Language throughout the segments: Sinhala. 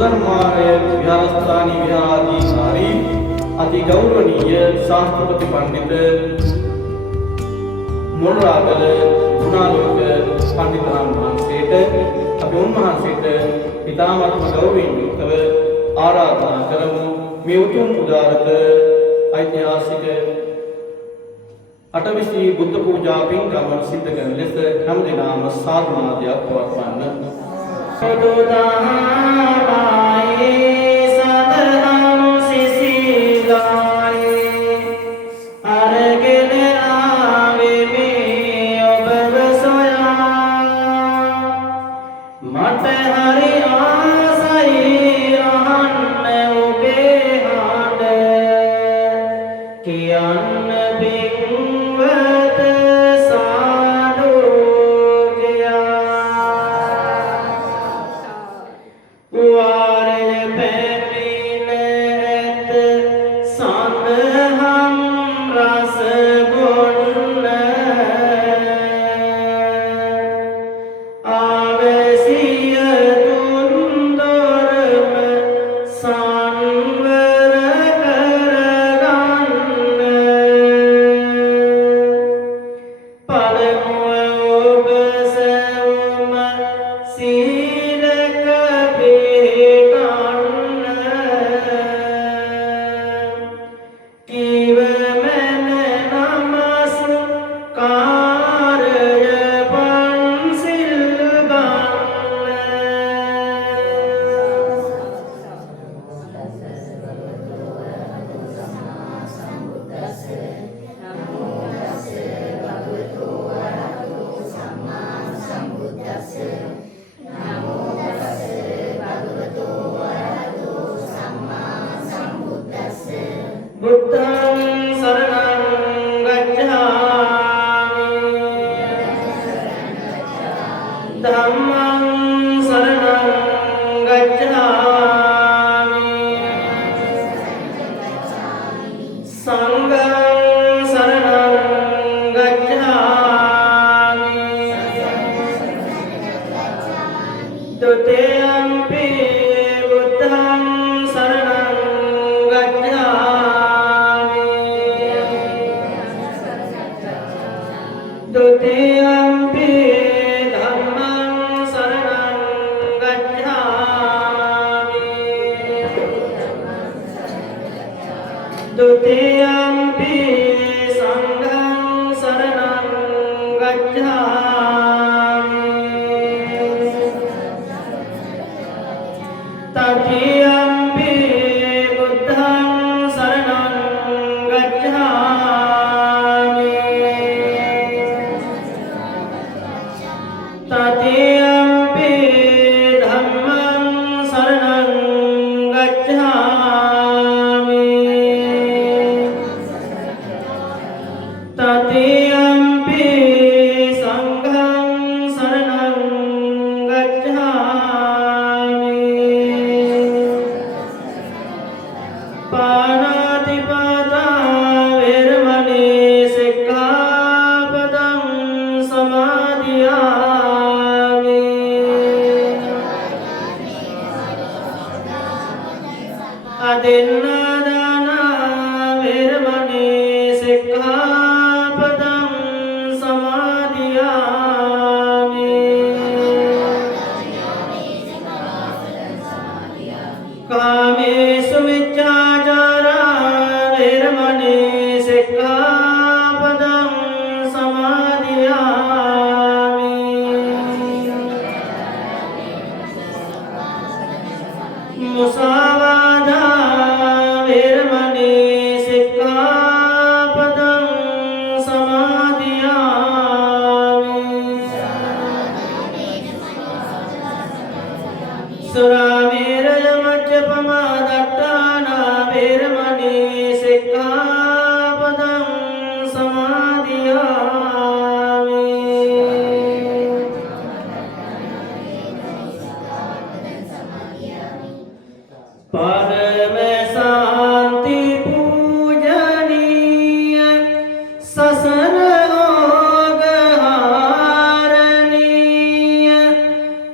सुधर्माय विहारस्थानी विहाराधिकारी अति गौरवनीय शास्त्रपति पंडित मोनरागल गुणालोक पंडितान महासेठ අපි උන්වහන්සේට ඉතාමත්ම ගෞරවයෙන් යුක්තව ආරාධනා කරමු මේ උතුම් උදාරත ඓතිහාසික අටවිසි බුද්ධ පූජා පින්කම සිද්ධ කරන ලෙස හැම දිනම සාධනාදයක් පවත්වන්න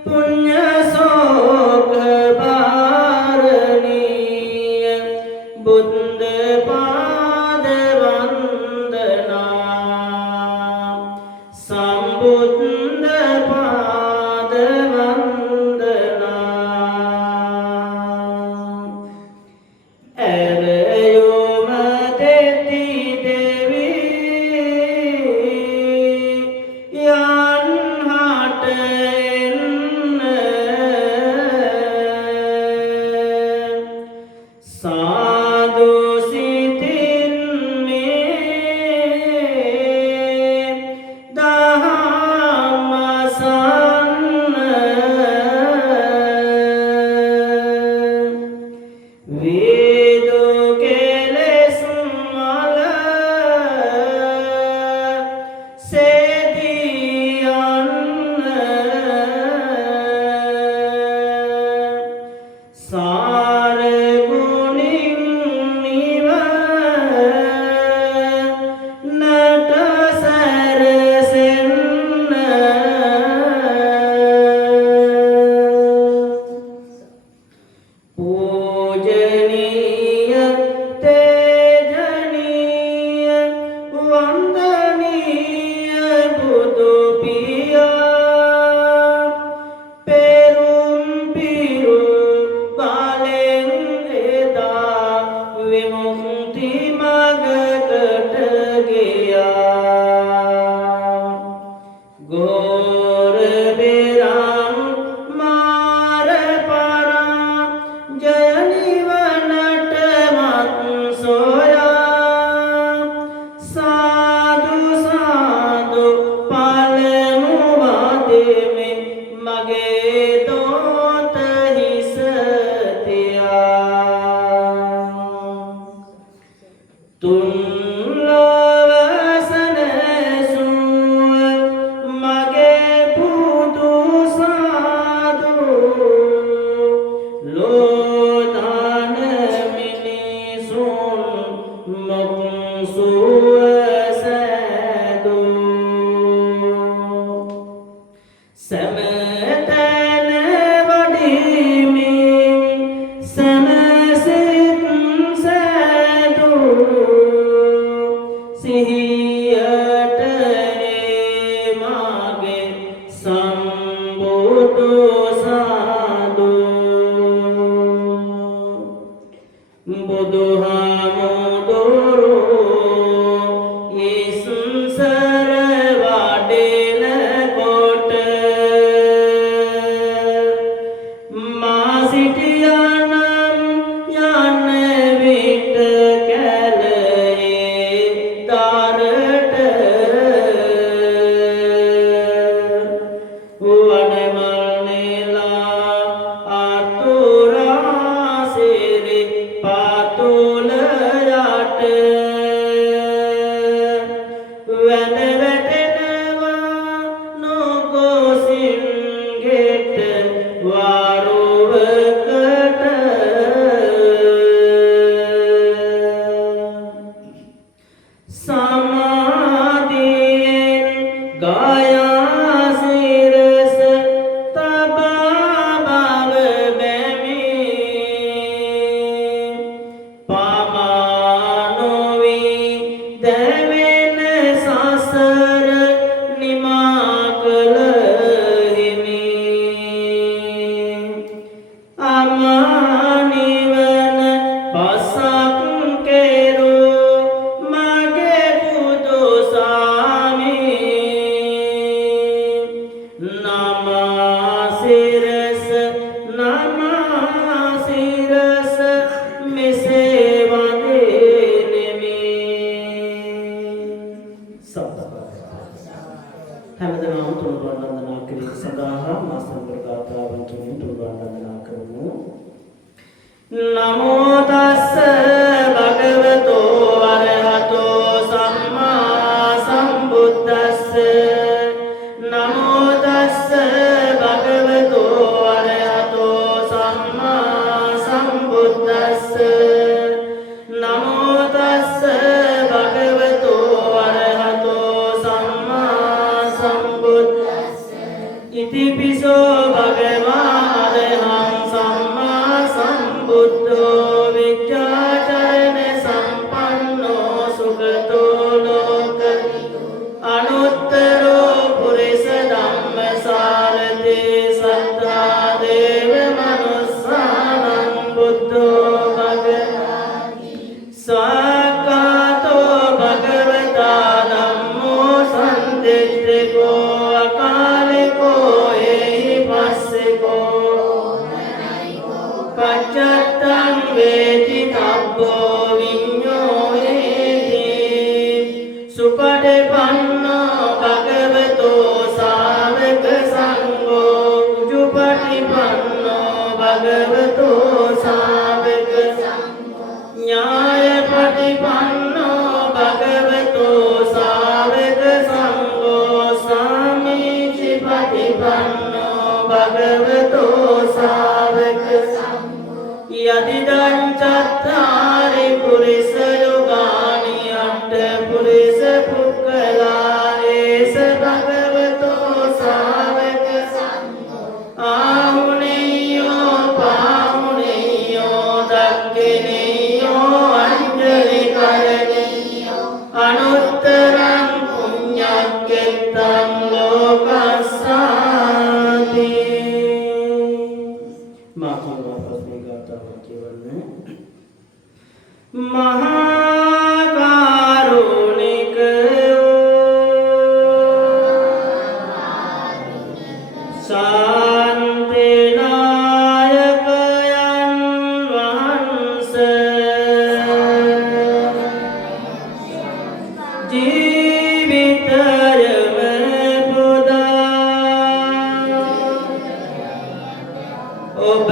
पुण्य शोक ගායා සිරස තබා බව බැමි පමානොවි දැවෙන සසර නිමා කළ හිමි අමානිවන පසක් කෙරෝ මගේ පුදු සාමි නමාසිරස නමාසිරස මෙසේ වදෙනෙමි හැමදෙනාම තුනුරුවන් වන්දනා කිරීම සඳහා මාසංගර ගාථාවන් තුලින් තුනුරුවන් වන්දනා කරමු. නමෝ තස්ස භගවතෝ අරහතෝ සම්මා සම්බුද්දස්ස නමෝ තස්ස භගවතෝ අරහතෝ සම්මා සම්බුද්දස්ස නමෝ තස්ස භගවතෝ අරහතෝ සම්මා සම්බුද්දස්ස ඉතිපිසෝ භගවා අරහං සම්මා සම්බුද්ධෝ විච්ඡාචරණ සම්පන්නෝ සුගතෝ ලෝකවිදු අනුත්තරෝ පුරිස ධම්මසාරතේ සත්තා දේව මනුස්සානං බුද්ධෝ භගවාති සාකාතෝ භගවතා ධම්මෝ සම්දිත්තිකෝ අකාලිකෝ එහි පස්සිකෝ පච්චත්තං වේති තබ්බෝ විඤ්ඤෝ හේති සුපටිපන්නෝ භගවතෝ සාවක සංඝෝ උජුපටිපන්නෝ භගවතෝ සාවක සංඝෝ ඥායපටිපන්නෝ භගවතෝ සාවක සංඝෝ සාමීචිපටිපන්නෝ භගවතෝ සාවක යදිදං චත්තාරි පුරිස යුගානි අට්ඨ පුරිස පුක්ඛලා ඒස භගවතෝ සාවක සංඝෝ ආහුනේයෝ පාහුනේයෝ දක්ඛිනේයෝ අංජලි කරණීයෝ අනුත්තරං පුඤ්ඤක්ඛෙත්තං ලෝකස්සාති මහා කරුණික ශාන්ති නායකයන් වහන්සේ ජීවිතයම පුදා ඔබ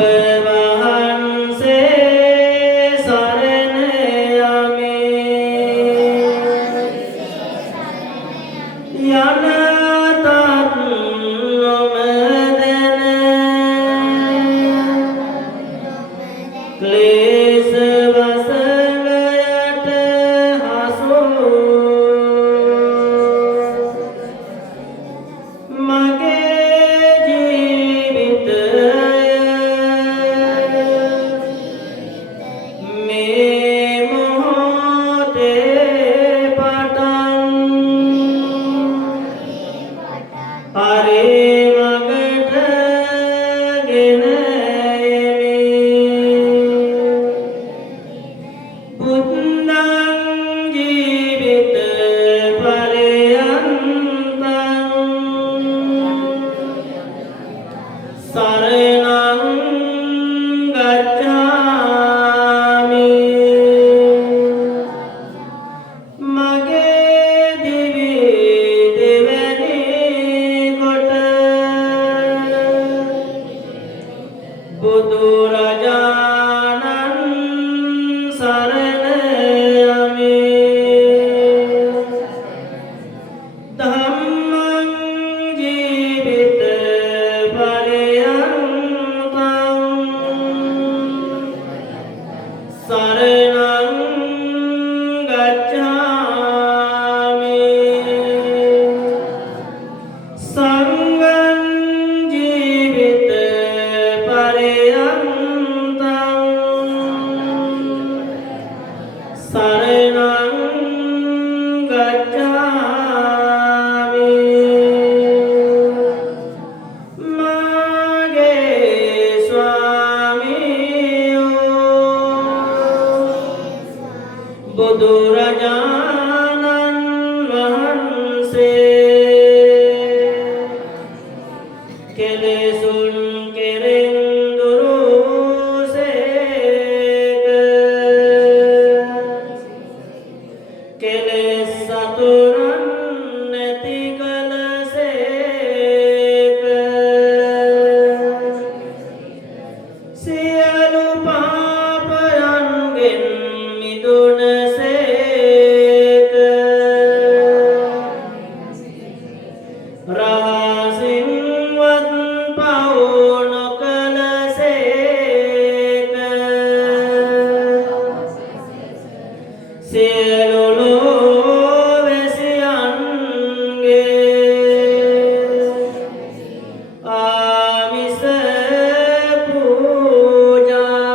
රහසින්වත් පව් නොකළසේක සියලු ලෝවැසියන්ගේ ආමිස පූජා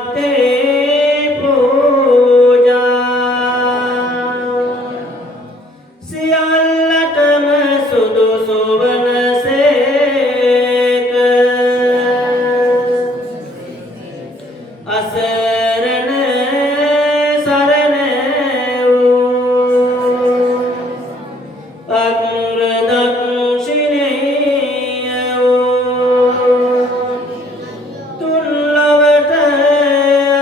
ප්‍රතිපත්තේ පූජා සියල්ලටම සුදුසු වනසේක අසරණ සරණ වූ අග්‍ර දක්ෂිණේය වූ තුන්ලොවට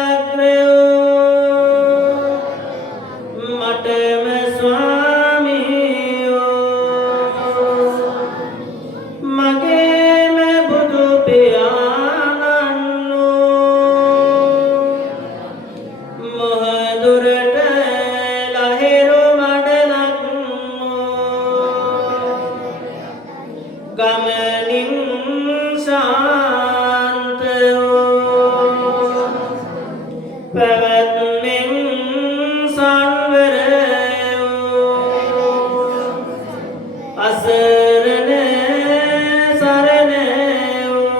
අග්‍ර වූ මටම ස්වාමියෝ මගේම බුදු පියාණන් මොහදුරට ලහිරු මඩලක් ගමනින් ශාන්ත වූ පැවැත්මෙන් සංවර වූ අසරණ සරණ වූ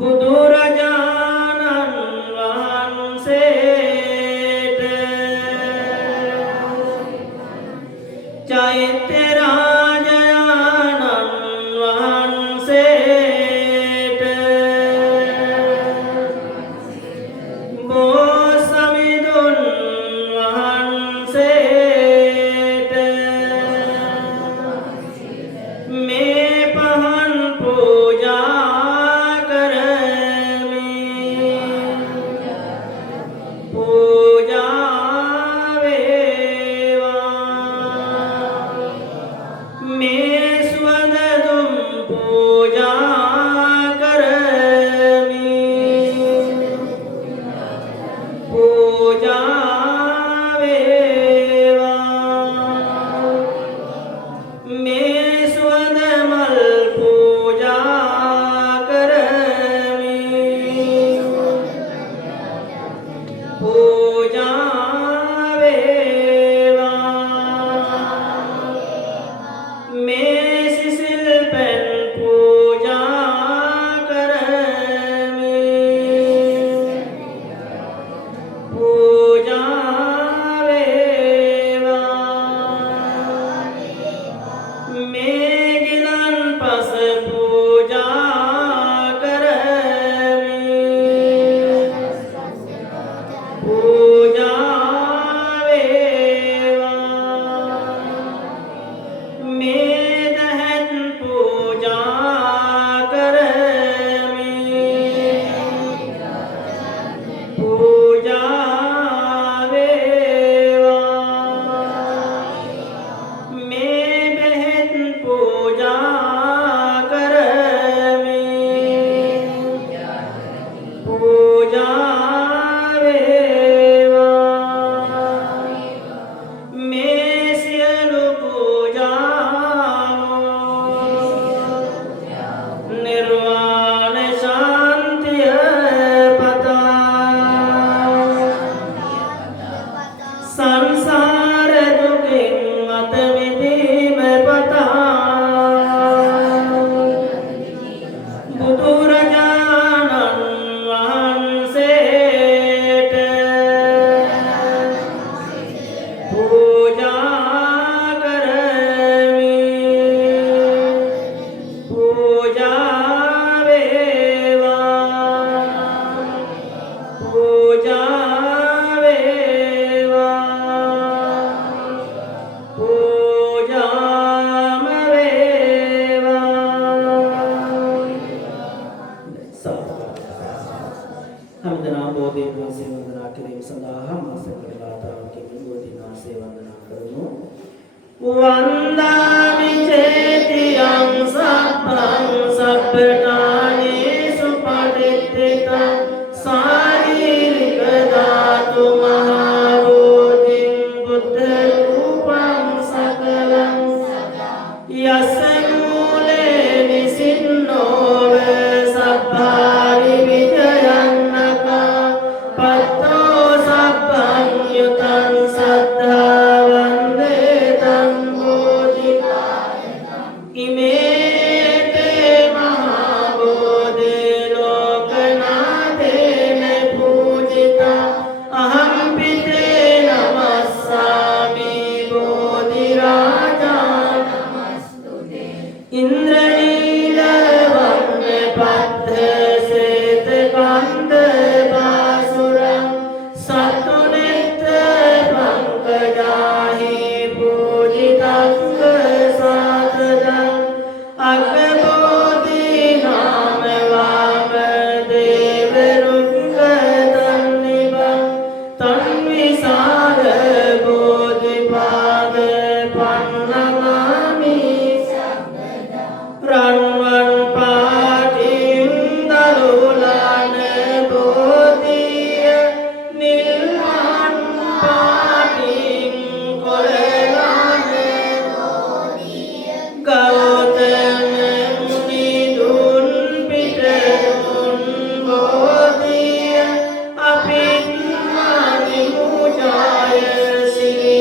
බුදුරජාණන් වහන්සේට චෛත්‍ය රාජයාණන් වහන්සේට බෝසමිඳුන් වහන්සේට මේ පහන් පූජා කරමි පූජා වේවා මේ සුවඳ දුම් පූජා කරමි පූජා වේවා මේ සුවඳ මල් පූජා කරමි පූජා වේවා මේ සිසිල් පැන් පූජා කරමි පූජා වේවා මේ ගිලන්පස පූජා කරමි පූජා වේවා මේ දහත් පූජා කරමි පූජා වේවා මේ බෙහෙත් පූජා කරමි පූජා වේවා මේ සියලු පූජාවෝ නිර්වාණ ශාන්තිය පතා සංසාර දුකින් අත මිදීම පතා බුදුරජාණන් වහන්සේට පූජා කරමි පූජා වේවා පූජා වේවා පූජාම වේවා හැමදෙනා බෝධීන් වහන්සේ වන්දනා කිරීම සඳහා මාසකට ගාථාවකින් බෝධීන් වහන්සේ වන්දනා කරමු. වන්දාමි චේතියං සබ්බං සබ්බඨානේසු පටිච්චිතං සාරීරික ධාතු මහා अहंपिते नमस्सामि बोधिराजा नमस्तुते इंद्रनील वर्ण पद्म श्वेत कांत बासुरं सतुनित्र पंकजाहि पूजितं सातजं अग्रबोधि नाम वाम देव रुक्कतन्निभं तन्विशाल बोधिपाद पन्नमामि रण्वन् पाटिं दलुलान बोधिय निल्वान् पाटिं कोललान गौतम मुनि दुन पितरुन बोधिय अपिन्मादि मुजाय श्री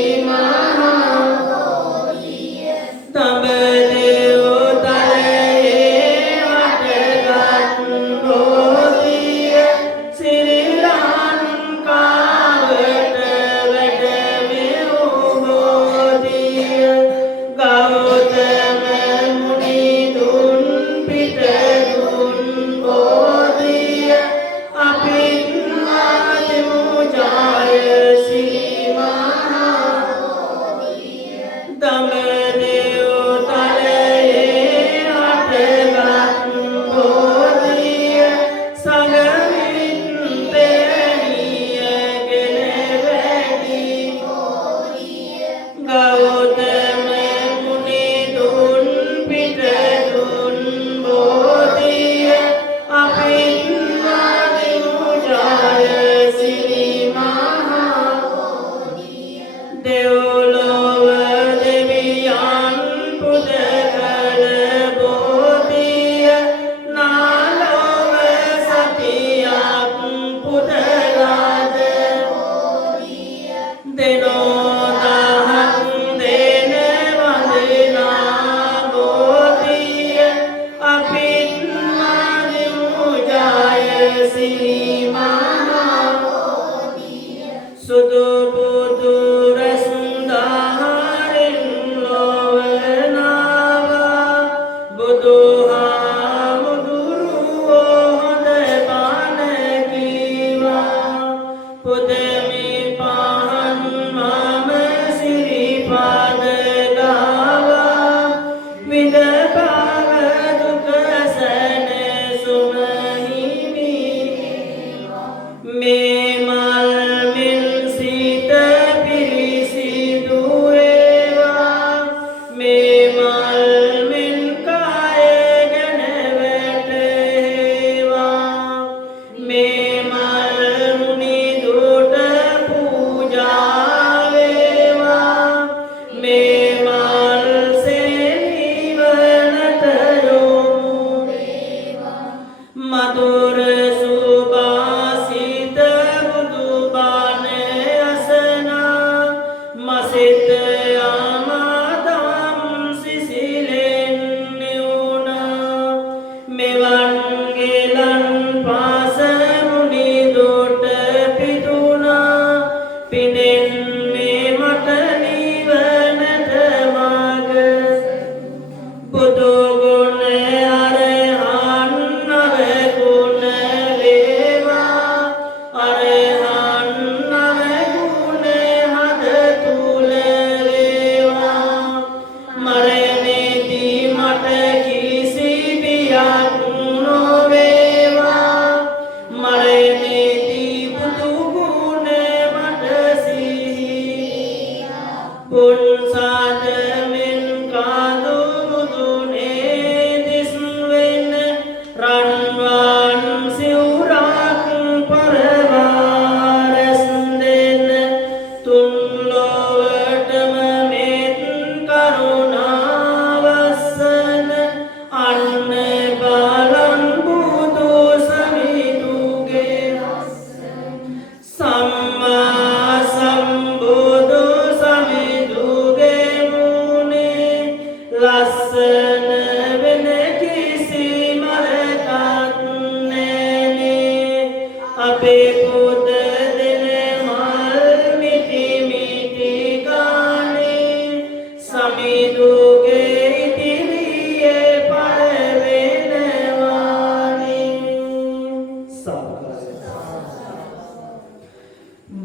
महाबोधिय तब देव तलये वटगत बोधिय श्रीलान कावट वटमेउ बोधिय गौतम मुनि दुन पितरुन बोधिय अपिन्मादि मुजाय श्री महाबोधिय तब देव तलये वटगत बोधिय संगमित्तेनिय ගෙනවැඩි ගෞතම මුනි දුන් පිටදුන් බෝධිය අභින්නාදි මුජාය සිරි මහබෝධිය දෙව්ලොව දෙවියන් පුද කළ බෝධිය නාලොව සතියක් පුදලාද බෝධිය දෙනෝදහක් දෙන වන්දනා බෝධිය අභින්නාදි මුජාය සිරි මහබෝධිය සුදු බුදු රසුන්දහරින් ලොව නාවා බුදුහාමුදුරුවෝ හොඳ බණ කීවා පුදමි පහන් මම සිරිපද ගාවා විඳපාව දුක සැනසුම හිමි මේ මල් මින් සිත පිරිසිදු වේවා මේ මල් මින් කාය ගැන වැටේවා මේ මල් මුනි දුට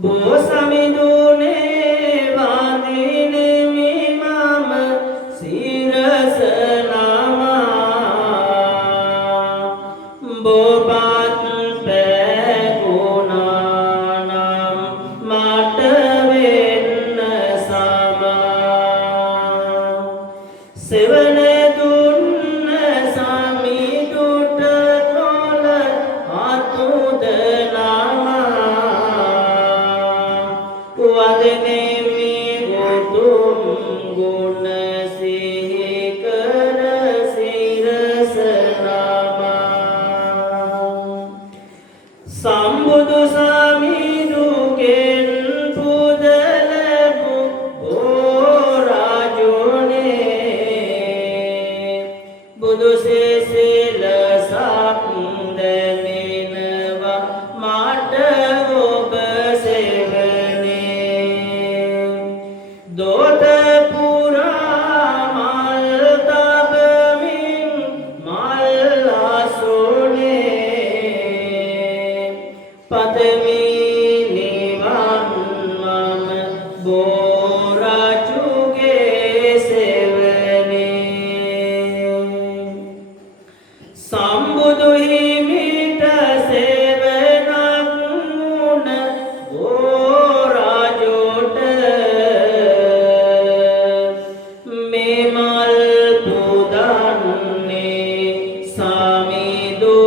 බෝසමිඳුනේ වඳිනෙමි මම සිරස නමා බොපත් පැගුණා නම් මට වෙන්න සමා සෙවන දුන්න සමිඳුට තොල අතුද වදනෙමි උතුම් ගුණ සිහි කර සිරස නමා සම්බුදු සමිඳුගෙන් පුද ලැබු රාජුනේ බුදු සිසිලසක් දැනෙනවා මට ඔබ දෝත පුරා මල් තබමින් මල් අසුනේ පතමි නිවන් මම බෝරජුගේ සෙවනේ සම්බුදු හිමිට සෙවනක් මුණ බෝරජුට මල් පුදන්නේ සමිඳුන්ගේ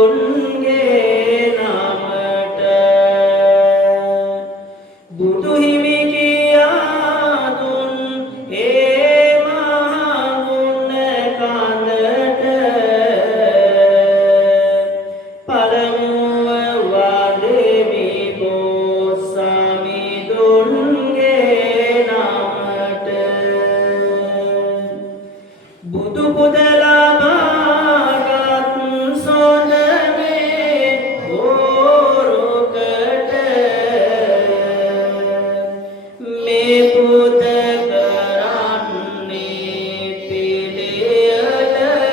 නමට බුදු හිමි කියා දුන් ඒ මහා ගුණ කඳට පළමුව වදෙමි බෝසමිඳුන්ගේ නමට බුදු පුද ලබාගත් සොඳනේ හෝරුකට මේ පුද කරන්නේ පිළියෙල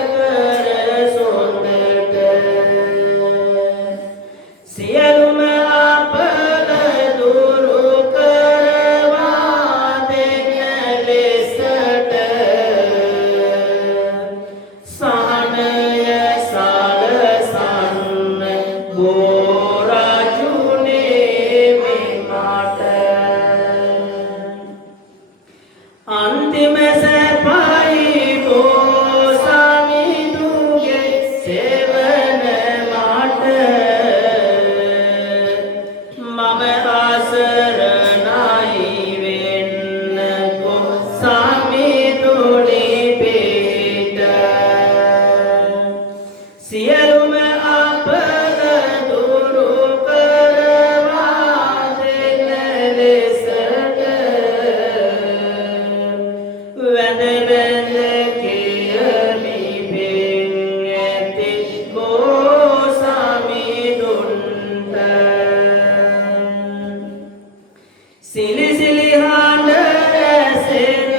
කර සොඳට සියලුම අපල දුරු කරවා දෙන ලෙසට සහනය සලසන්න බෝරජුනේ මට අන්තිම සැපයි බෝසමිඳුගේ සෙවන මට මම අසරණයි වෙන්න සමිඳුනේ පිට සියලුම අපල දුරු කරවා දෙන ලෙසට වැඳ වැඳ කියමි පෙන් ඇති බෝසමිඳුන්ට සිලි සිලි හඬ ඇසෙන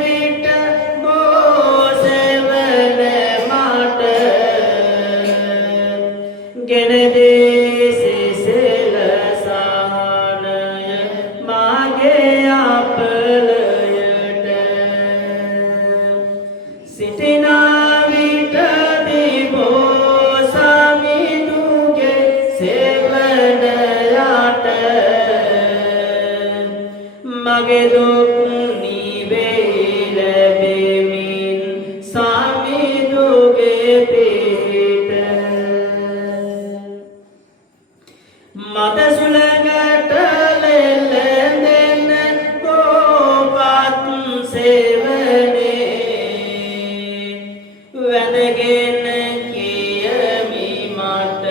විට බෝසෙවන මට ගෙන දේ සිසිලසහනය මගේ අපලයට සිටිනා විටදී බෝසමිඳුගේ සෙවන යට මගේ දුක් නිවෙයි ලැබෙමින් සමිඳුගේ පිට මත සුළඟට ලෙලඳෙන බෝපත් සෙවනේ වැඳගෙන කියමි මට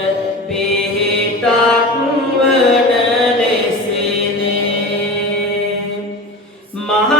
පිහිටක් වන ලෙසිනේ මහ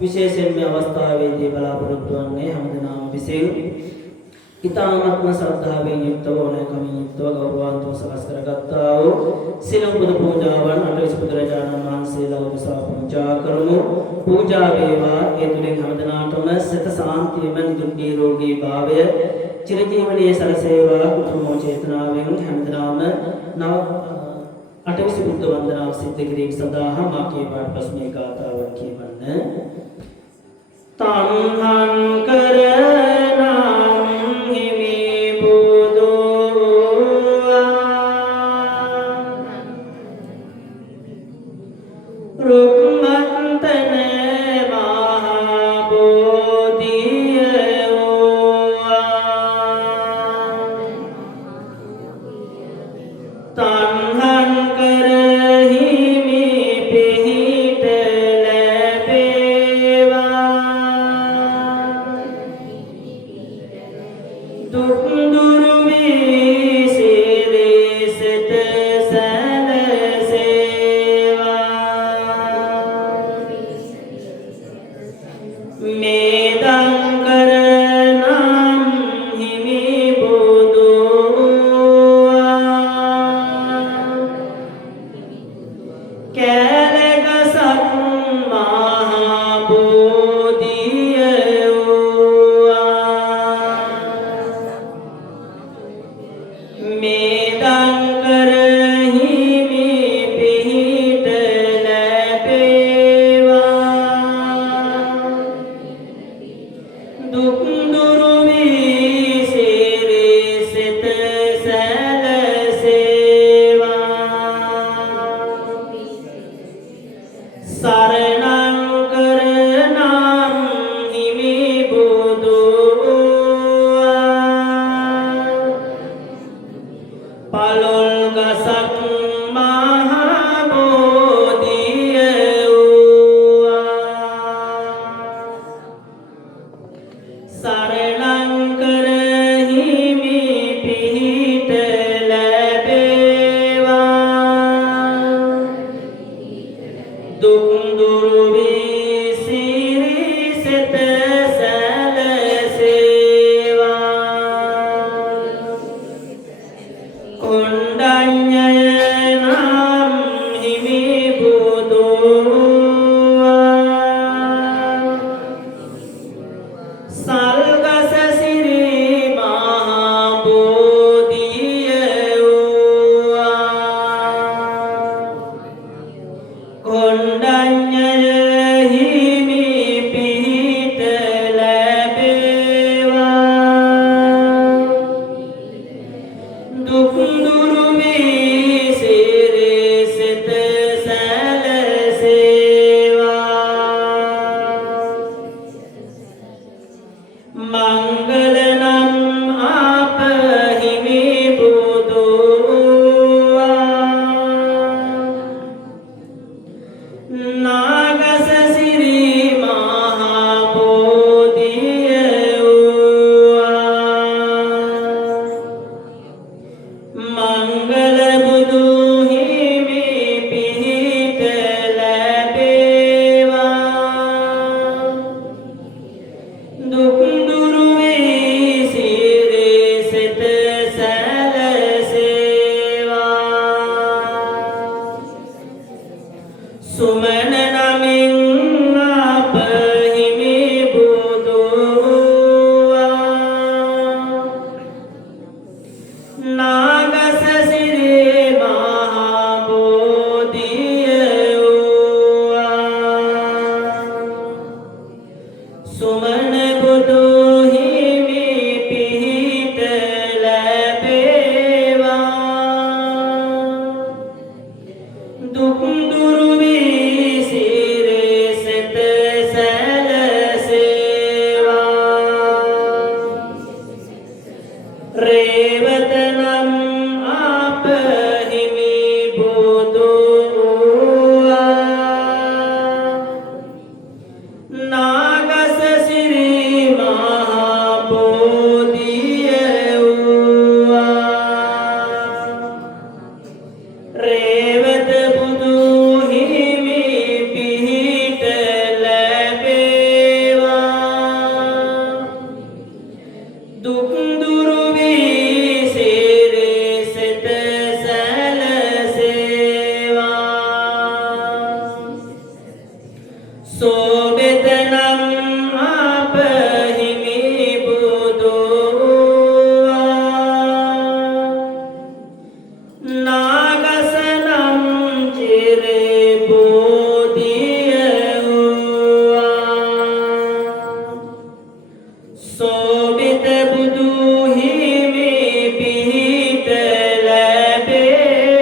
විශේෂයෙන්ම අවස්ථාවේදී බලාපොරොත්තු වන්නේ හැමදෙනාම විසින් ඊ타ත්ම ශ්‍රද්ධාවෙන් යුක්තව ඕනෑකමින් යුක්තව ගෞරවාන්විතව සකස් කරගත්තා වූ සියලු බුදු පූජාවන් අටවිසි බුදුරජාණන් වහන්සේලා උදෙසා පූජා කරමු. පූජා වේවා. ඒ තුලින් හැමදෙනාටම සිත සාන්තියම නිදුක් නිරෝගී භාවය චිරජීවනයේ සලසේවා කුතුහල චේතනාවෙන් හැමදෙනාම නව අටවිසි බුද්ධ වන්දනාව සිද්ධ කිරීම සඳහා මා කියපාට ප්‍රශ්නේ ගාථාවක් කියවන්න. තංහං කරණං හිමි බුදු රුක්මන්තන මහා බෝධිය තංහං කරහිමි පිහිට ලැබේවා දුක් දුරු වී සිරිසට සැලසේවා මේදං කරණං හිමි බුදු කැලගසක් මහා බෝධිය මේදං කරහිමි පිහිට ලැබේවා දුක් දුරු වී සිරිසෙත සැලසේවා සරණං කරණං හිමි බුදු රේවතනම් අප හිමි බුදුවා නාගස සිරි මහා බෝධිය වූවා රේවත බුදු හිමි පිහිට ලැබේවා දුක් දුරු වී සිරිසෙත සැලසේවා සෝබෙතනම් අප හිමි බුදුවා නාගසනම් චිරේ බෝධිය වූවා සෝබිත බුදු හිමි පිහිට ලැබේවා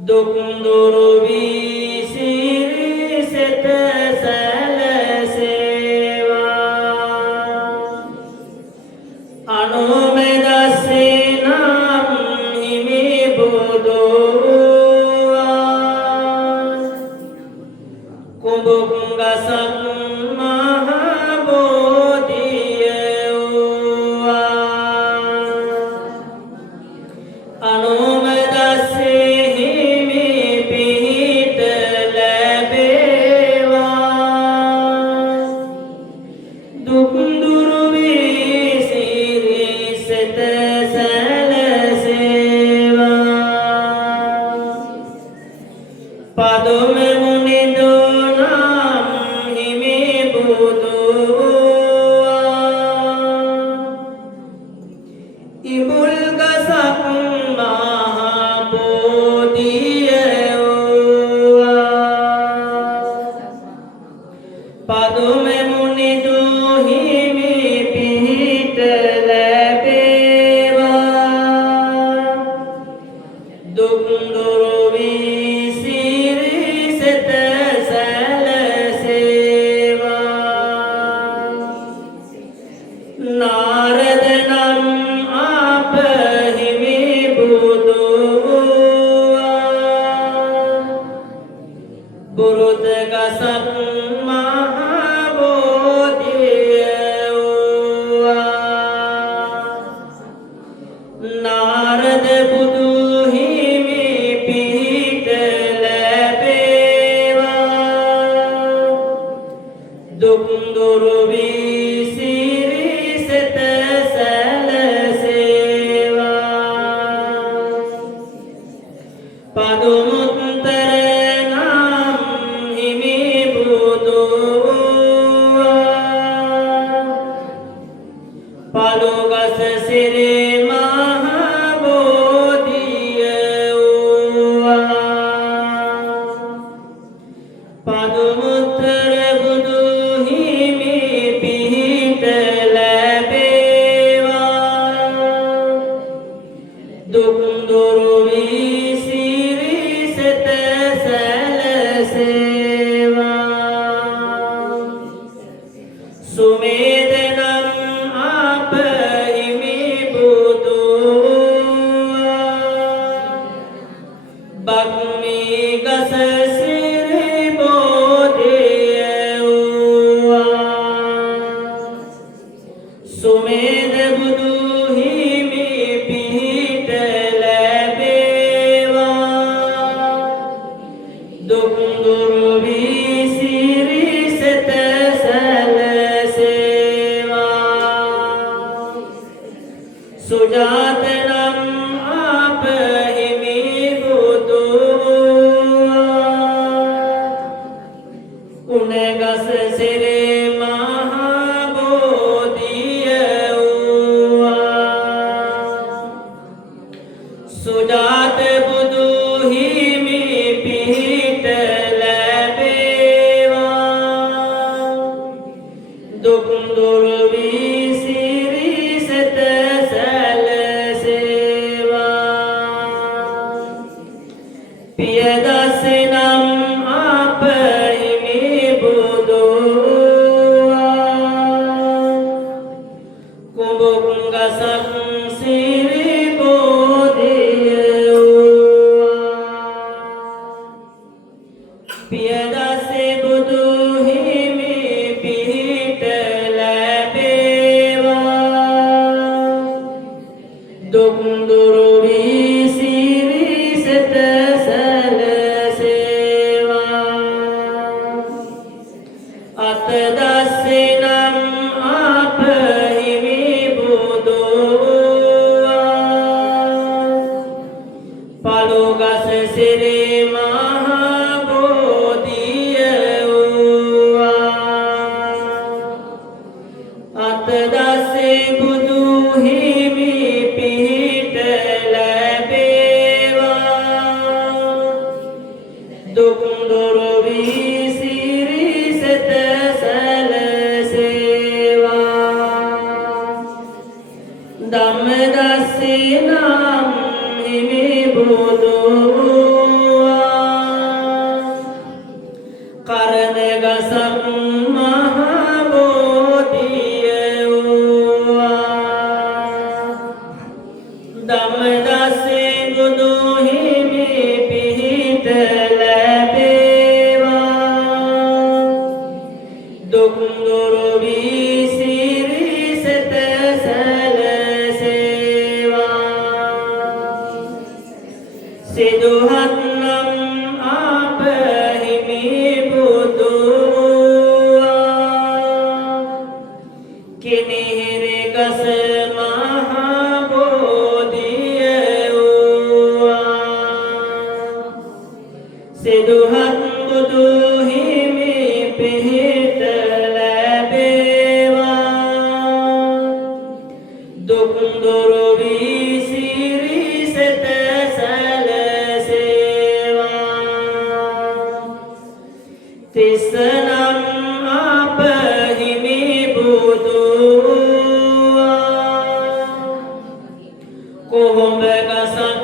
දුක් දුරු වී සිරිසෙත සැලසේවා අනුමෙදස්සේ නම් හිමි බුදුවා කුඹුක් ගසක් මහ බෝධිය වූවා අනුමදස්සේ හිමි පිහිට ලැබේවා දුක් දුරු වී සිරිසෙත සැලසේවා පදුම මුනිදු නම් හිමි බුදුවා ඉබුල් ගසක් මහා බෝධිය වූවා පදුම මුනිදු හිමි පිහිට ලැබේවා දුක් දුරු වී සිරිසෙත සැලසේවා නාරද නම් අප හිමි බුදුවා බුරුත ගසක් මහා බෝධිය වූවා නාරද බුදු හිමි පිහිට ලැබේවා දුක් දුරු වී සිරිසෙත සැලසේවා පදුමුත්තර නම් හිමි බුදුවා පලුගස සිරි මහා බෝධිය වූවා පදුමුත්තර බුදු හිමි පිහිට ලැබේවා දුක් දුරු වී සිරිසෙත සැලසේවා සුමේදනම් අප හිමි බුදුවා බක්මී ගස සිරි බෝධිය වූවා සුමේද බුදු හිමි පිහිට ලැබේවා දුක් දුරු වී සිරිසෙත සැලසේවා සුජාතනම් අප හිමි බුදුවා උණගස සිරි මහා බෝධිය වූවා සුජාත බුදු හිමි පිහිට ලැබේවා දුක් දුරු වී සිරිසෙත සැලසේවා බුක්ගසක් සිරි බෝධිය පියදසේ බුදු හිමි පිහිට ලැබේවා දුක් දුරු වී සිරිසත සැලසේවා අත දස්සේ නම් අප හිමි බුදුවා පළුගස සිරි මහා බෝධිය වූවා අත දස්සේ බුදු හිමි පිහිට ලැබේවා දුක් දුරු වී සිරිසත සැලසේවා ධම්මදස්සේ නම් හිමි බුදුවා කරණගසක් මහා බෝධිය වූවා ධම්මදස්සේ බුදු හිමි පිහිට ලැබේවා දුක් දුරු වී සිරිසත සැලසේවා සිදුහත් නම් අප හිමි බුදුවා කිනිහිරි ගස මහා බෝධිය වූවා සිදුහත් බුදු හිමි පිහිට ලැබේවා දුක් දුරු වී සිරිසත සැලසේවා තිස්සනම් අප හිමි බුදුවා කොහොඹ ගසක්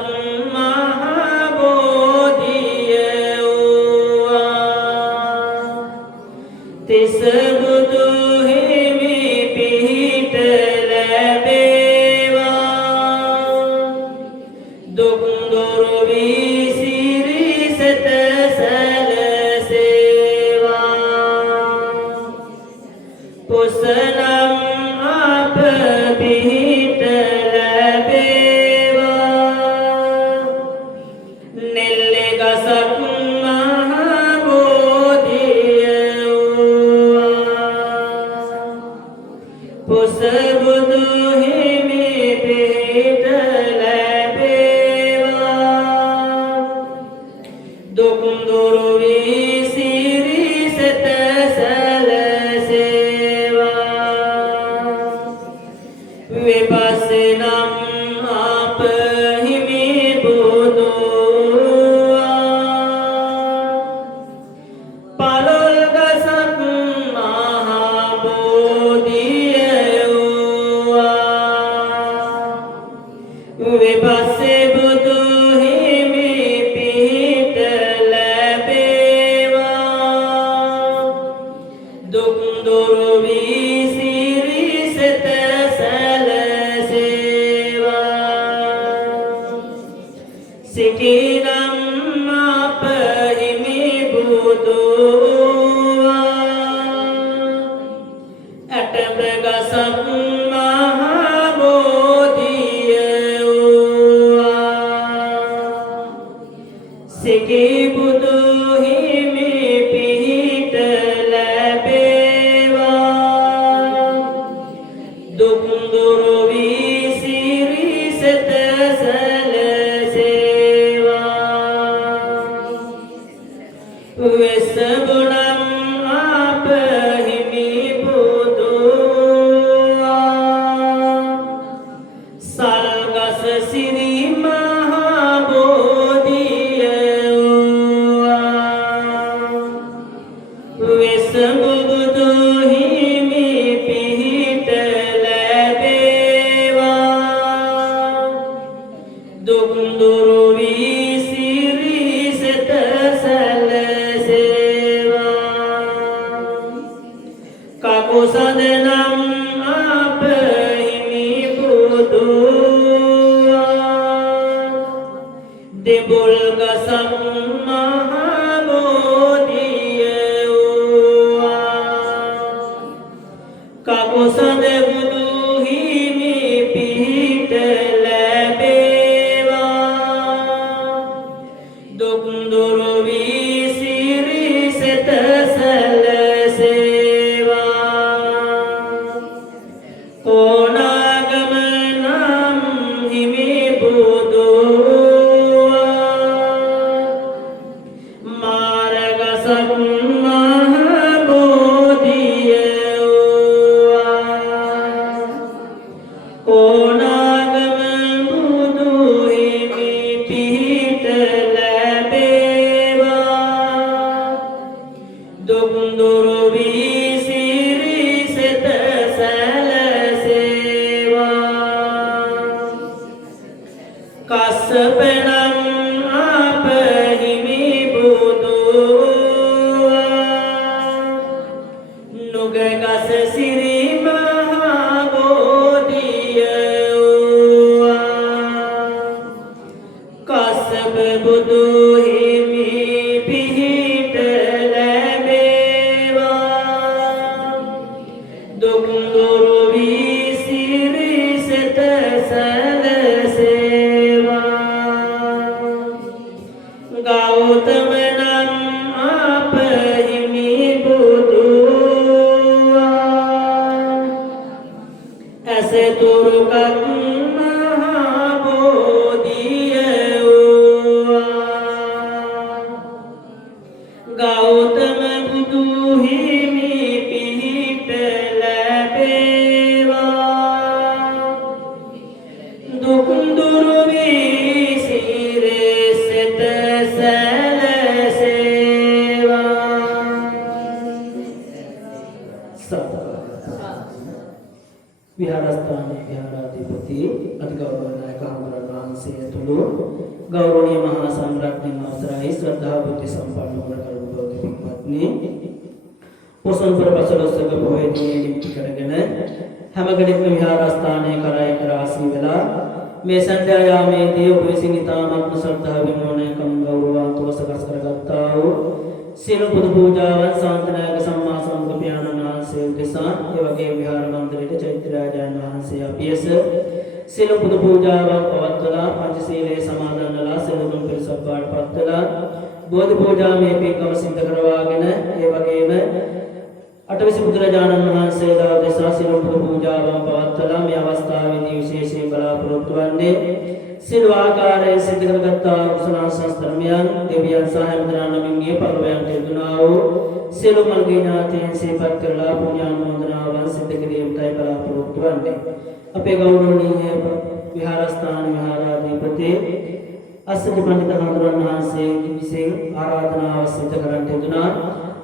මහා බෝධිය වූවා තිස්ස බුදු හිමි පිහිට ලැබේවා දුක් දුරු වී සිරිසත සැලසේවා පුසනම් අප පිහිට ලැබේවා නෙල්ලෙ ගසක් මහා බෝධිය වූවා පුස බුදු හිමි පිහිට ලැබේවා දුක් දුරු වී සිරිසත සැලසේවා විපස්සනම් අප හිමි බුදුවා පළොල් ගසක් මහා බෝධිය වූවා විපස්සේ බුදු හිමි පිහිට ලැබේවා දුක් දුරු වී සිරිසත සැලසේවා සිටිනම් අප හිමි බුදුවා ඇටඹගසක් මහා බෝධිය වූවා සිකී බුදු හිමි පිහිට ලැබේවා දුක් දුරු වී සිරිසත සැලසේවා වෙසගුණම් අප හිමි බුදුවා සල්ගස සිරි මහා බෝධිය වූවා වෙසබුදු හිමි පිහිට ලැබේවා බුල්ගසක් මහා බෝධිය වූවා කකුසඳ බුදු හිමි පිහිට ලැබේවා දුක් දුරු වී සිරිසෙත සැලසේවා කොණාගම නම් හිමි බුදු මාරගසක් මහා බෝධිය වූවා කොණාගම බුදු හිමි පිහිට ලැබේවා දුක් දුරු වී සිරිසෙත සැලසේවා කස්සප නම් අප හිමි බුදු නුගගස සිරි මහා බෝධිය වූවා කස්සප බුදු හිමි පිහිට ලැබේවා දුක් දුරු වී සිරිසෙත සැලසේවා ගෞතම නම් අප හිමි බුදු ඇසතුරුකක් මහා බෝධිය වූවා ගෞතම බුදු හිමි පිහිට ලැබේවා දුක් දුරු වී සිරිසෙත සැලසේවා විහාරස්ථානයේ විහාරාධිපති අතිගෞරවනීය කාමරණ වහන්සේ ඇතුළු ගෞරවනීය මහා සම්රාජ්‍යම අවසරයි ශ්‍රද්ධා බුද්ධ සම්පන්න වූ කරුණාවන්ත පින්වත්නි පොසොන් පෙරපසළොස්වක පොහොය දිනේ නිමිති කරගෙන හැම කෙනෙක්ම විහාරස්ථානයේ කරයි කරාසී වෙලා මේ සන්ධ්‍යා යාමේදී ඔබ විසින් ඊ타ත්ම ශ්‍රද්ධාවෙන් ඕනෑකම් ගෞරවාන්තව සකස් කරගත්තා වූ සියලු පුද පූජාවන් සාන්තනායක සම්මා සම්බුදු පියාණන් වහන්සේ උදෙසා ඒ වගේම විහාර මන්දිරයේ චෛත්‍යරාජයන් වහන්සේ අපියස සියලු පුද පූජාවන් පවත්වලා පංචශීලයේ සමාදන්වලා සියලු දුන් පිරිසක් පාඩපත්වලා බෝධි පූජාමය පින්කම සිද්ධ කරවාගෙන ඒ වගේම අටවිසි බුදුරජාණන් වහන්සේලා උදෙසා සියලු පුද පූජාවන් පවත්වලා මේ අවස්ථාවේදී විශේෂයෙන් බලාපොරොත්තු වන්නේ සියලු ආකාරයෙන් සිද්ධ කරගත්තා කුසල සංස්කරණයන් දෙවියන් සහ හැමදෙනාම මිය පරලොවට යදුනා වූ සියලු මල්ගේ ඥාතීන් සිහිපත් කරලා පුණ්‍යානුමෝදනාවන් සිද්ධ කිරීමටයි බලාපොරොත්තු වන්නේ අපේ ගෞරවනීය විහාරස්ථාන විහාරාධිපති අස්සජි පඬිත හඳුරන් වහන්සේ විසින් ආරාධනාව සිද්ධ කරන්නට යදුනා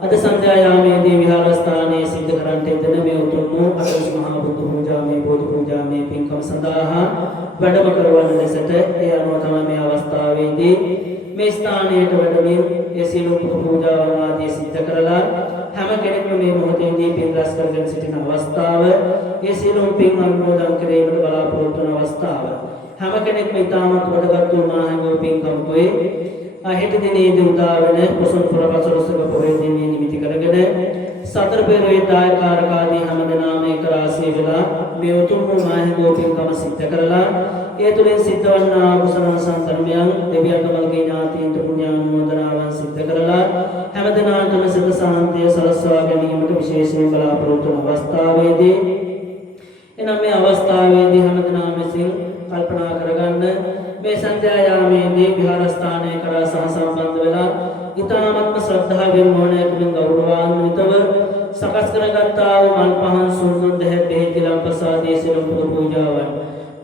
අද සන්ධ්‍යා යාමේදී විහාරස්ථානයේ සිද්ධ කරන්නට යෙදෙන මේ උතුම් වූ අටවිස මහා බුදු පූජාමය බෝධි පූජාමය පින්කම සඳහා වැඩම කරවන ලෙසට ඒ අනුව තමයි මේ අවස්ථාවේදී මේ ස්ථානයට වැඩමින් ඒ සියලු පූජාවන් ආදී සිද්ධ කරලා හැම කෙනෙක්ම මේ මොහොතේදී පින් රැස් කරගෙන සිටින අවස්ථාව ඒ සියලුම පින් අනුමෝදන් කිරීමට බලාපොරොත්තු වන අවස්ථාව හැම කෙනෙක්ම ඊටමත් වඩගත් වූ මහඟු පින්කම් කුවේ හෙට දිනේදී උදා වෙන පොසොන් පුරපසළොස්වක පොහොය දිනේ නිමිති කරගෙන සතර පෙරේ දායකාරකාදී හැමදෙනාම එක රාශිය වෙලා මේ උතුම් වූ මහඟු පින්කම සිද්ධ කරලා ඒ තුලින් සිද්ධවන්නා කුසල සංතරමයන් දෙවියන් මල්ගේ ඥාතීන්ට පුණ්‍යානුමෝදනාවන් සිද්ධ කරලා හැමදෙනාටම සිත සාන්තිය සලස්වා ගැනීමට විශේෂයෙන් බලාපොරොත්තු වන අවස්ථාවේදී එනම් මේ අවස්ථාවේදී හැමදෙනාම විසින් කල්පනා කරගන්න මේ සන්ධ්‍යා යාමේදී විහාරස්ථානයේ කරා සහසම්බන්ධ වෙලා ඊ타ත්ම ශ්‍රද්ධාවෙන් ඕනෑකමින් ගෞරවාන්විතව සකස් කරගත්තා වූ මල් පහන් සුන්දුන් දෙහෙත් බෙහෙත් ලම්පසාදී සියලු පූජාවන්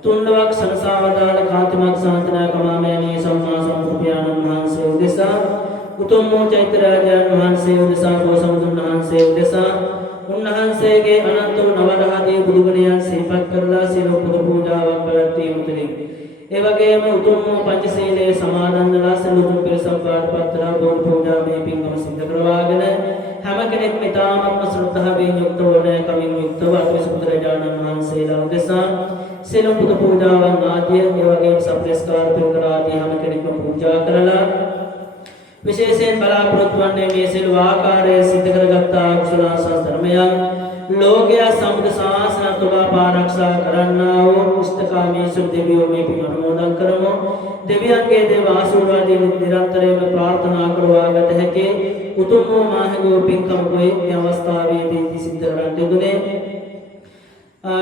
තුන්ලවක් සනසාවදාන කාන්තිමත් සාන්තනායක මාමයන්ගේ සම්මා සම්බුදු පියාණන් වහන්සේ උදෙසා උතුම් වූ චෛත්‍යරාජයන් වහන්සේ උදෙසා බෝසමුදුන් වහන්සේ උදෙසා උන්වහන්සේගේ අනන්ත වූ නවරහදී බුදුගුණයන් සිහිපත් කරලා සියලු පුද පූජාවන් පැවැත්වීම තුළින් ඒ වගේම උතුම් වූ පංචශීලයේ සමාදන් වෙලා සියලු පිරිසක් පාඩපත්ලා බෝධි පූජාමය පින්කම සිද්ධ කරවාගෙන හැම කෙනෙක්ම ඊ타ත්ම ශ්‍රද්ධාවෙන් යුක්තව කමින් යුක්තව අතිවිශ බුදුරජාණන් වහන්සේලා උදෙසා සියලු පුද පූජාවන් ආදී ඒ වගේම සප්‍රස්කාර පින්කර ආදී හැම කෙනෙක්ම පූජා කරලා විශේෂයෙන් බලාපොරොත්තු වන්නේ මේ සියලු ආකාරයේ සිද්ධ කරගත්තා කුසල ධර්මයන් ලෝකයා සම්බුද්ධ ශාසනත් ඔබ ආරක්ෂා කරන්නා වූ ඉෂ්ඨකාමීසු දෙවියෝ මේ පින් අනුමෝදන් කරමු. දෙවියන්ගේ දේව ආශිර්වාදයෙන් නිරන්තරයෙන්ම ප්‍රාර්ථනා කරවාගත හැකි උතුම් වූ මාහිගෝ පින්කම වේ මේ අවස්ථාවේදී සිද්ධ කරන්න දුනේ.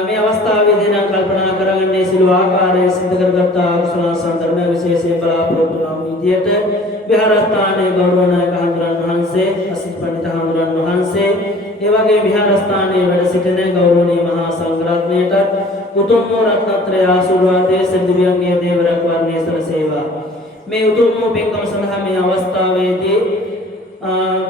මේ අවස්ථාවේදී නම් කල්පනා කරගන්නේ සිළු ආකාරයේ සිද්ධ කරගත් කුසල ධර්ම විශේෂයෙන් බලාපොරොත්තු වන විදියට විහාරස්ථානයේ ගෞරවනායක හඳුරන් වහන්සේ අසිත පඬිත හඳුරන් වහන්සේ ඒ වගේ විහාරස්ථානයේ වැඩ සිටින ගෞරවනීය මහා සංඝරත්නයට උතුම් වූ රත්නත්‍රය ආශිර්වාදයේ සෙන්දිවියන්ගේ දේව රැකවරණය සලසේවා. මේ උතුම් වූ පින්කම සඳහා මේ අවස්ථාවේදී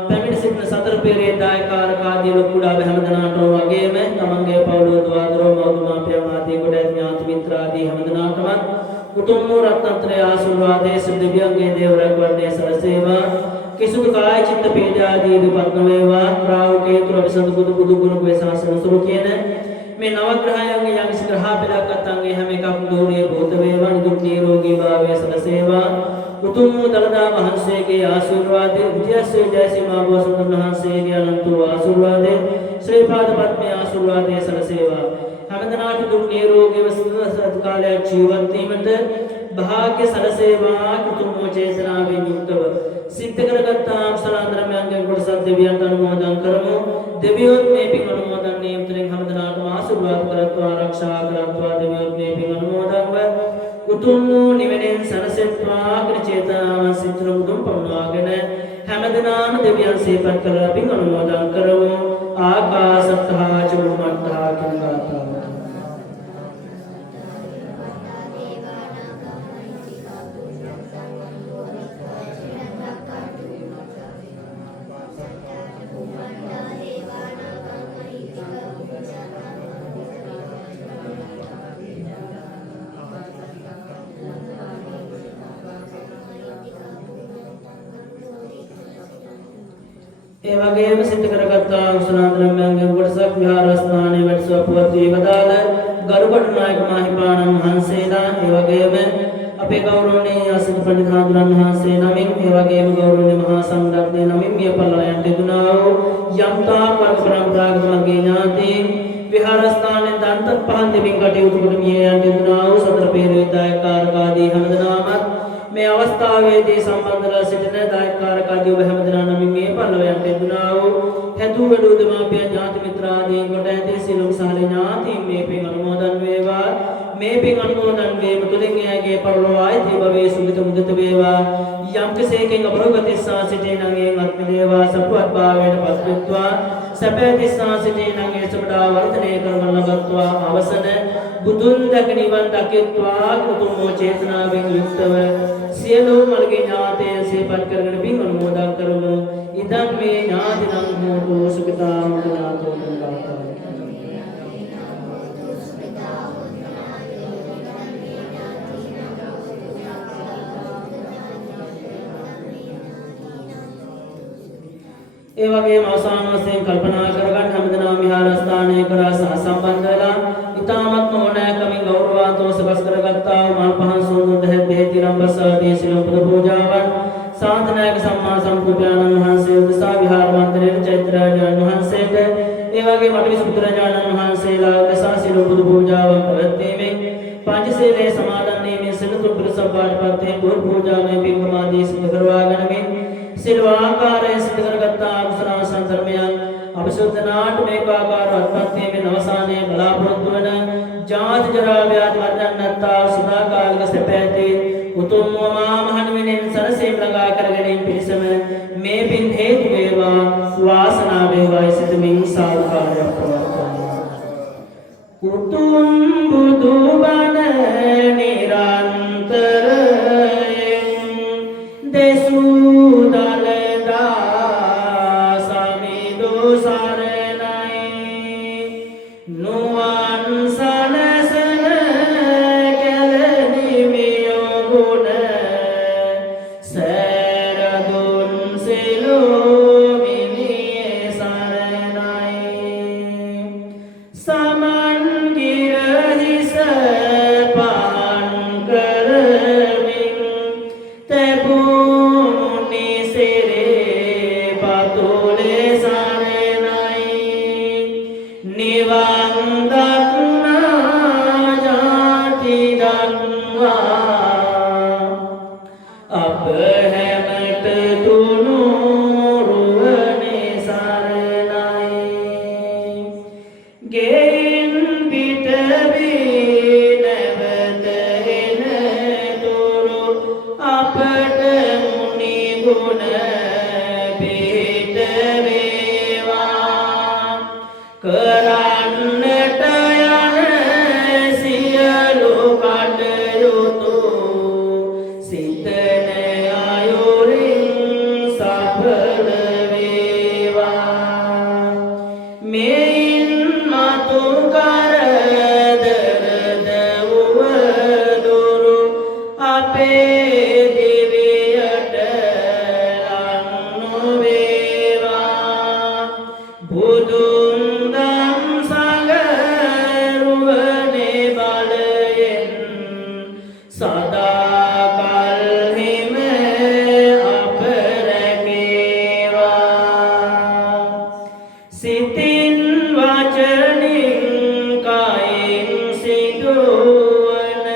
පැමිණ සිටින සතර පෙරේ දායකාරකාදී ලොකුඩා හැමදෙනාටම වගේම තමන්ගේ පවුල දුවදරෝ මව්තුමාපියන් ආදී කොට ඥාති මිත්‍රාදී හැමදෙනාටම උතුම් වූ රත්නත්‍රය ආශිර්වාදයේ සෙන්දිවියන්ගේ දේව රැකවරණය සලසේවා. කිසිදු කාය චිත්ත පීඩාදී දුපත් නොවේවා. රාහු කේතු අபிසඳ බුදු ගුණ කුසාසන සුරු කියන මේ නවග්‍රහයන්ගේ යම් ග්‍රහ පෙළක් අත්ංගේ හැම එකක් දෝරිය භූත වේවා. නිදුක් නිරෝගී භාවය සලසේවා. උතුම් වූ දලදා වහන්සේගේ ආශිර්වාදයේ විජයශ්‍රී ජයසිමා බෝසතුන් වහන්සේගේ අනන්ත වූ ආශිර්වාදයේ ශ්‍රී පාද පද්මයේ ආශිර්වාදයේ සලසේවා. හැමදෙනාට දුක් නිරෝගීව සුවසත් කාලයක් ජීවත් වීමට භාග්‍ය සලසේවා. උතුම් වූ චේතනාවෙන් යුක්තව සිද්ධ කරගත්තා කුසල ධර්මයන්ගේ කොටසක් දෙවියන්ට අනුමෝදන් කරමු. දෙවියොත් මේ පින් අනුමෝදන් නියමයෙන් හැමදෙනාටම ආශිර්වාද කරත්වා ආරක්ෂා කරත්වා. දෙවියොත් මේ පින් අනුමෝදන්ව උතුම් වූ නිවෙනින් සනසෙත්වා කියන චේතනාව සිතන මුදුන් පමුණවාගෙන හැමදෙනාම දෙවියන් සිහිපත් කරලා පින් අනුමෝදන් කරමු. ආකාශත්තා චුම්මත්තා කියන ගාථාව. ඒ වගේම සිද්ධ කරගත්තා කුසල ධර්මයන්ගේ කොටසක් විහාරස්ථානයේ වැඩසව පුවත් වේවදාල ගරුබඩ නායක මහිපාණන් වහන්සේලා ඒ වගේම අපේ ගෞරවනීය අසිත පඬිත හඳුරන් වහන්සේ නමින් ඒ වගේම ගෞරවනීය මහා සංඝරත්නය නමින් මිය පල්ලයන්ට දුනා වූ යම්තා වර්ග පරම්පරාගත මගේ ඥාති විහාරස්ථානයේ දන්ත පහන් දෙමින් කටයුතු කොට මිය යන්ට දුනා වූ සතර පෙරේ දායකාරකාදී හැමදෙනාමත් මේ අවස්ථාවේදී සම්බන්ධලා සිටින දායකාරකාදී ඔබ හැමදෙනා නමින් මේ පල්ලවයන්ට දුනා වූ හැදු වැඩු දෙමාපියන් ඥාති මිත්‍රාදීන් කොට ඇති සියලුම සහල ඥාතීන් මේ පින් අනුමෝදන් වේවා. මේ පින් අනුමෝදන් වීම තුළින් එයාගේ පරලෝක ආයති භවයේ සුගත මුදිත වේවා. යම් කෙසේකින් අපරෝගතිස්සා සිටින ඒ අත්ම දේවා සපුවත් භාවයට පත්වෙත්වා. සැපැතිස්සා සිටින ඒ සුබඩා වර්ධනය කරවන ලබත්වා. අවසන බුදුන් දැක නිවන් දකිත්වා. උතුම් චේතනාවෙන් යුක්තව සියලු මල්ගේ ඥාතයන් සිහිපත් කරගෙන පින් අනුමෝදන් කරමු. ඉදන් මේ ඥාතිනම් හෝතු සුඛිතා මුදනාතෝ ගාථා. ඒ වගේම අවසාන වශයෙන් කල්පනා කරගන්න හැමදෙනාම විහාරස්ථානයේ කරා සම්බන්ධ වෙලා ඊ타මත් ඕනෑකමින් ගෞරවාන්තව සකස් කරගත්තා මල් පහන් සෝඳුන් දෙහෙත් බෙහෙත් රම්බස ආදී සියලු පුද පූජාවන් සාන්තනායක සම්මා සම්බුදුරජාණන් වහන්සේ උදෙසා විහාර මන්දිරයේ චෛත්‍යරාජාණන් වහන්සේට ඒ වගේම අටවිසි බුදුරජාණන් වහන්සේලා උදෙසා සියලු පුද පූජාවන් පැවැත්වීමෙන් පංචශීලයේ සමාදන් වීමෙන් සියලු පිරිසපාටපත් හේ පුද පූජාමය පින්කම ආදී සිදු කරවා ගනිමින් සියලු ආකාරයෙන් සිදු කරගත්තා කුසල සංධර්මයන් අපසුද්ධනාට මේක ආකාරවත් වීමෙන් අවසානයේ බලාපොරොත්තු වන ජාති ජරා ව්‍යාධි මරණ නැත්තා සදාකාලික සැපැති උතුම් මහා මහණෙනින් සරසීම ළඟා කරගෙන පිරිසම මේ පින් හේතු වේවා වාසනාව වේවා සිතමින් සාදුකාරයක් පවත්වනවා. උතුම් බුදු බණ නිරන්තරයෙන් දෙසූ දලදා සමිදු සරණයි නුවන් සනසන කැලණිමියෝ ගුණ සෑරදුන් සිලෝ මිනියේ දුරුවන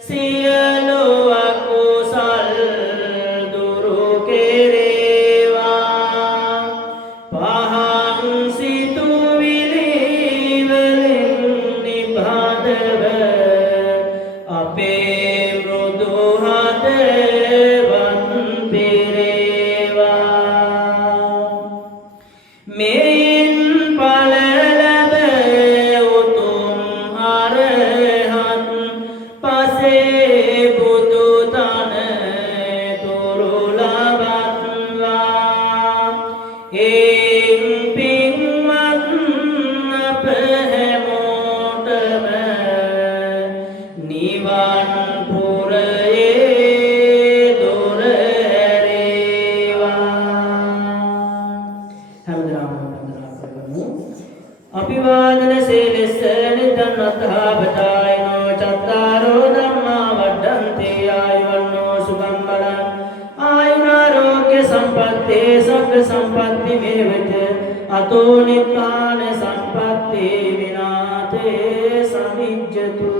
සියලු අකුසල් දුරු කෙරේවා පහන් සිතුවිලි වලින් නිබඳව අපේ මෘදු හදවත් පිරේවා මෙයින් ඵල ලැබ උතුම් අරහත් පසේ බුදු තන තුරු ලබත්වා එයින් පින්වත් අප හැමෝටම නිවන් පුරයේ දොර ඇරේවා හැමදාම වන්දනා කරමු අභිවාදන සීලස්ස නිතං අත්ථාපතායනෝ චත්තාරෝ ධම්මා වඩ්ඩන්ති ආයුවන්නෝ සුඛං බලං ආයුරාෝග්‍ය සම්පත්තේ සග්ග සම්පatti මේවච අතෝ නිපාන සම්පatti විනාතේ සමිජ්ජතු